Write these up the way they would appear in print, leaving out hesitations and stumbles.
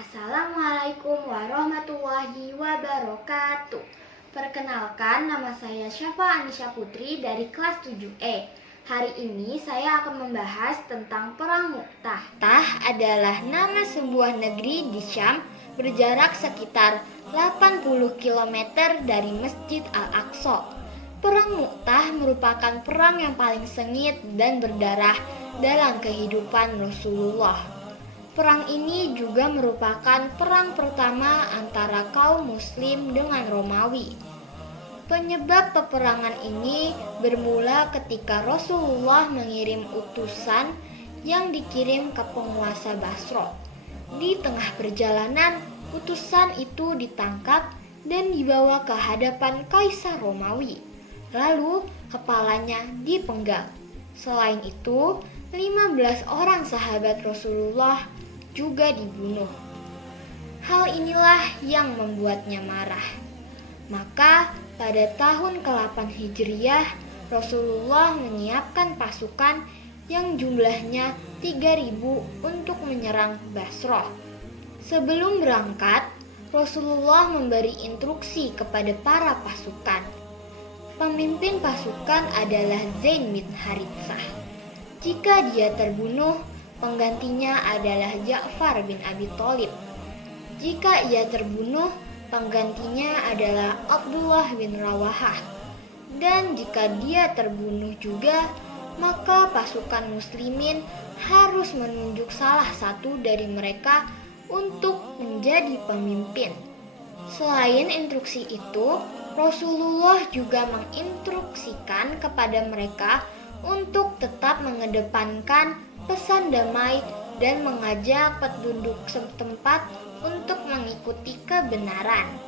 Assalamualaikum warahmatullahi wabarakatuh. Perkenalkan, nama saya Syafa Anisha Putri dari kelas 7E. Hari ini saya akan membahas tentang Perang Mu'tah. Mu'tah adalah nama sebuah negeri di Syam berjarak sekitar 80 km dari Masjid Al-Aqsa. Perang Mu'tah merupakan perang yang paling sengit dan berdarah dalam kehidupan Rasulullah. Perang ini juga merupakan perang pertama antara kaum muslim dengan Romawi. Penyebab peperangan ini bermula ketika Rasulullah mengirim utusan yang dikirim ke penguasa Basra. Di tengah perjalanan, utusan itu ditangkap dan dibawa ke hadapan Kaisar Romawi. Lalu kepalanya dipenggal. Selain itu, 15 orang sahabat Rasulullah juga dibunuh. Hal inilah yang membuatnya marah. Maka pada tahun ke-8 Hijriah, Rasulullah menyiapkan pasukan yang jumlahnya 3.000 untuk menyerang Basra. Sebelum berangkat, Rasulullah memberi instruksi kepada para pasukan. Pemimpin pasukan adalah Zaid bin Haritsah. Jika dia terbunuh, penggantinya adalah Ja'far bin Abi Thalib. Jika ia terbunuh, penggantinya adalah Abdullah bin Rawahah. Dan jika dia terbunuh juga, maka pasukan muslimin harus menunjuk salah satu dari mereka untuk menjadi pemimpin. Selain instruksi itu, Rasulullah juga menginstruksikan kepada mereka untuk tetap mengedepankan pesan damai dan mengajak penduduk setempat untuk mengikuti kebenaran.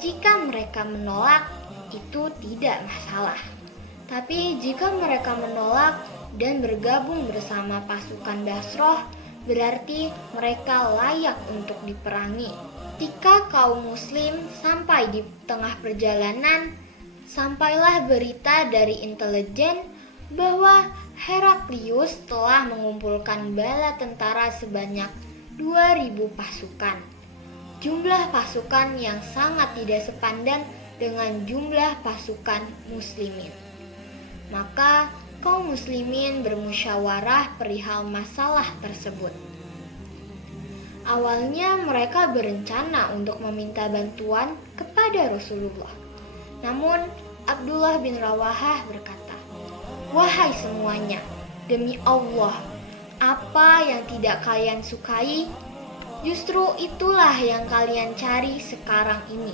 Jika mereka menolak, itu tidak masalah. Tapi jika mereka menolak dan bergabung bersama pasukan Basrah, berarti mereka layak untuk diperangi. Ketika kaum muslim sampai di tengah perjalanan, sampailah berita dari intelijen bahwa Heraklius telah mengumpulkan bala tentara sebanyak 2.000 pasukan. Jumlah pasukan yang sangat tidak sepadan dengan jumlah pasukan muslimin. Maka kaum muslimin bermusyawarah perihal masalah tersebut. Awalnya mereka berencana untuk meminta bantuan kepada Rasulullah. Namun Abdullah bin Rawahah berkata, "Wahai semuanya, demi Allah, apa yang tidak kalian sukai, justru itulah yang kalian cari sekarang ini,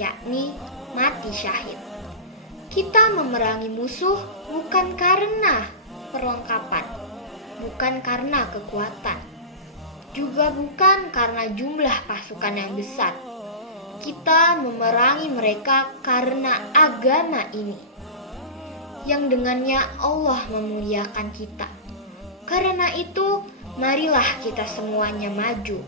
yakni mati syahid. Kita memerangi musuh bukan karena perlengkapan, bukan karena kekuatan, juga bukan karena jumlah pasukan yang besar. Kita memerangi mereka karena agama ini, yang dengannya Allah memuliakan kita. Karena itu, marilah kita semuanya maju.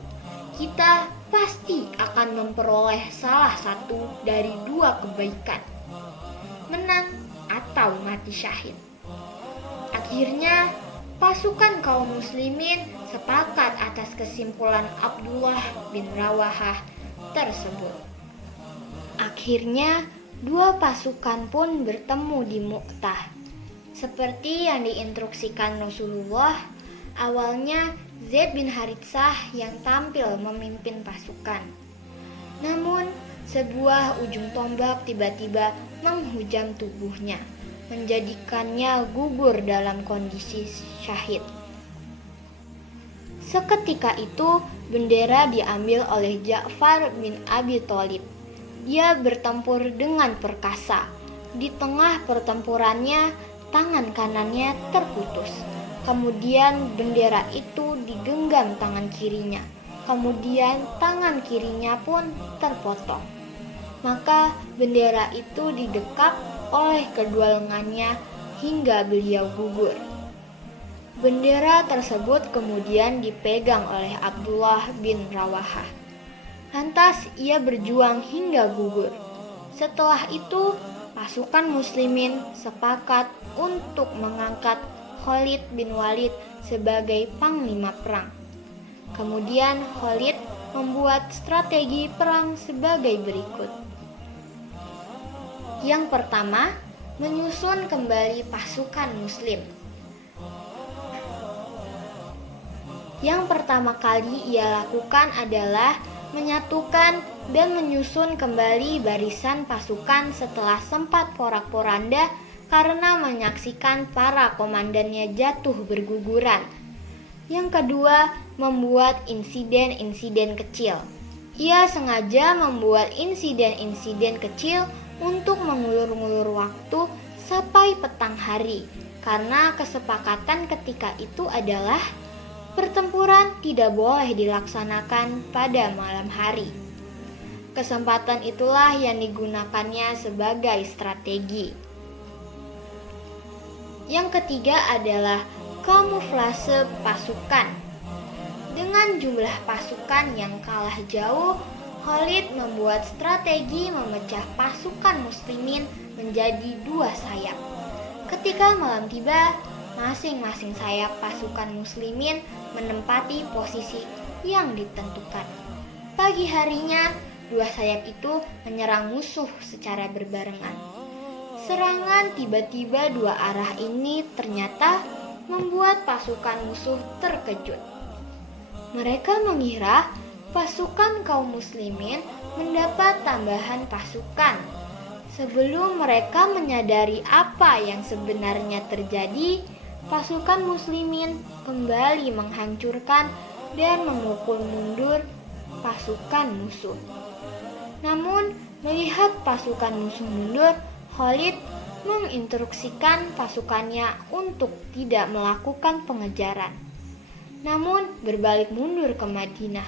Kita pasti akan memperoleh salah satu dari dua kebaikan, menang atau mati syahid." Akhirnya, pasukan kaum muslimin sepakat atas kesimpulan Abdullah bin Rawahah tersebut. Akhirnya, dua pasukan pun bertemu di Mu'tah. Seperti yang diinstruksikan Rasulullah, awalnya Zaid bin Haritsah yang tampil memimpin pasukan. Namun, sebuah ujung tombak tiba-tiba menghujam tubuhnya, menjadikannya gugur dalam kondisi syahid. Seketika itu, bendera diambil oleh Ja'far bin Abi Thalib. Dia bertempur dengan perkasa. Di tengah pertempurannya, tangan kanannya terputus. Kemudian bendera itu digenggam tangan kirinya. Kemudian tangan kirinya pun terpotong. Maka bendera itu didekap oleh kedua lengannya hingga beliau gugur. Bendera tersebut kemudian dipegang oleh Abdullah bin Rawahah. Lantas ia berjuang hingga gugur. Setelah itu, pasukan muslimin sepakat untuk mengangkat Khalid bin Walid sebagai panglima perang. Kemudian Khalid membuat strategi perang sebagai berikut. Yang pertama, menyusun kembali pasukan Muslim. Yang pertama kali ia lakukan adalah menyatukan dan menyusun kembali barisan pasukan setelah sempat porak-poranda karena menyaksikan para komandannya jatuh berguguran. Yang kedua, membuat insiden-insiden kecil. Ia sengaja membuat insiden-insiden kecil untuk mengulur-ngulur waktu sampai petang hari, karena kesepakatan ketika itu adalah pertempuran tidak boleh dilaksanakan pada malam hari. Kesempatan itulah yang digunakannya sebagai strategi. Yang ketiga adalah kamuflase pasukan. Dengan jumlah pasukan yang kalah jauh, Khalid membuat strategi memecah pasukan muslimin menjadi dua sayap. Ketika malam tiba, masing-masing sayap pasukan muslimin menempati posisi yang ditentukan. Pagi harinya, dua sayap itu menyerang musuh secara berbarengan. Serangan tiba-tiba dua arah ini ternyata membuat pasukan musuh terkejut. Mereka mengira pasukan kaum muslimin mendapat tambahan pasukan. Sebelum mereka menyadari apa yang sebenarnya terjadi, pasukan muslimin kembali menghancurkan dan memukul mundur pasukan musuh. Namun, melihat pasukan musuh mundur, Khalid menginstruksikan pasukannya untuk tidak melakukan pengejaran, namun berbalik mundur ke Madinah.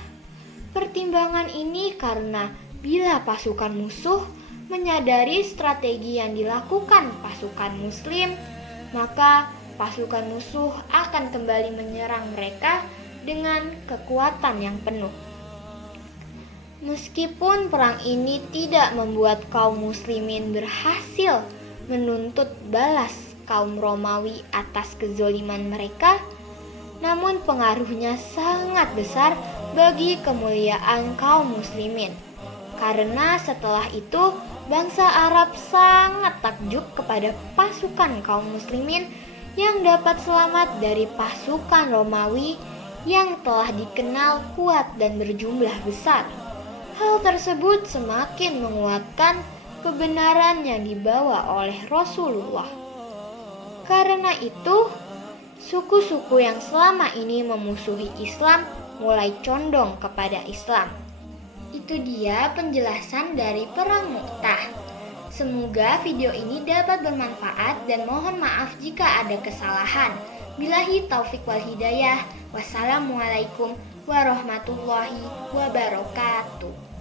Pertimbangan ini karena bila pasukan musuh menyadari strategi yang dilakukan pasukan muslim, maka pasukan musuh akan kembali menyerang mereka dengan kekuatan yang penuh. Meskipun perang ini tidak membuat kaum muslimin berhasil menuntut balas kaum Romawi atas kezoliman mereka, namun pengaruhnya sangat besar bagi kemuliaan kaum muslimin. Karena setelah itu, bangsa Arab sangat takjub kepada pasukan kaum muslimin yang dapat selamat dari pasukan Romawi yang telah dikenal kuat dan berjumlah besar. Hal tersebut semakin menguatkan kebenaran yang dibawa oleh Rasulullah. Karena itu, suku-suku yang selama ini memusuhi Islam mulai condong kepada Islam. Itu dia penjelasan dari Perang Mu'tah. Semoga video ini dapat bermanfaat dan mohon maaf jika ada kesalahan. Billahi taufik wal hidayah. Wassalamualaikum warahmatullahi wabarakatuh.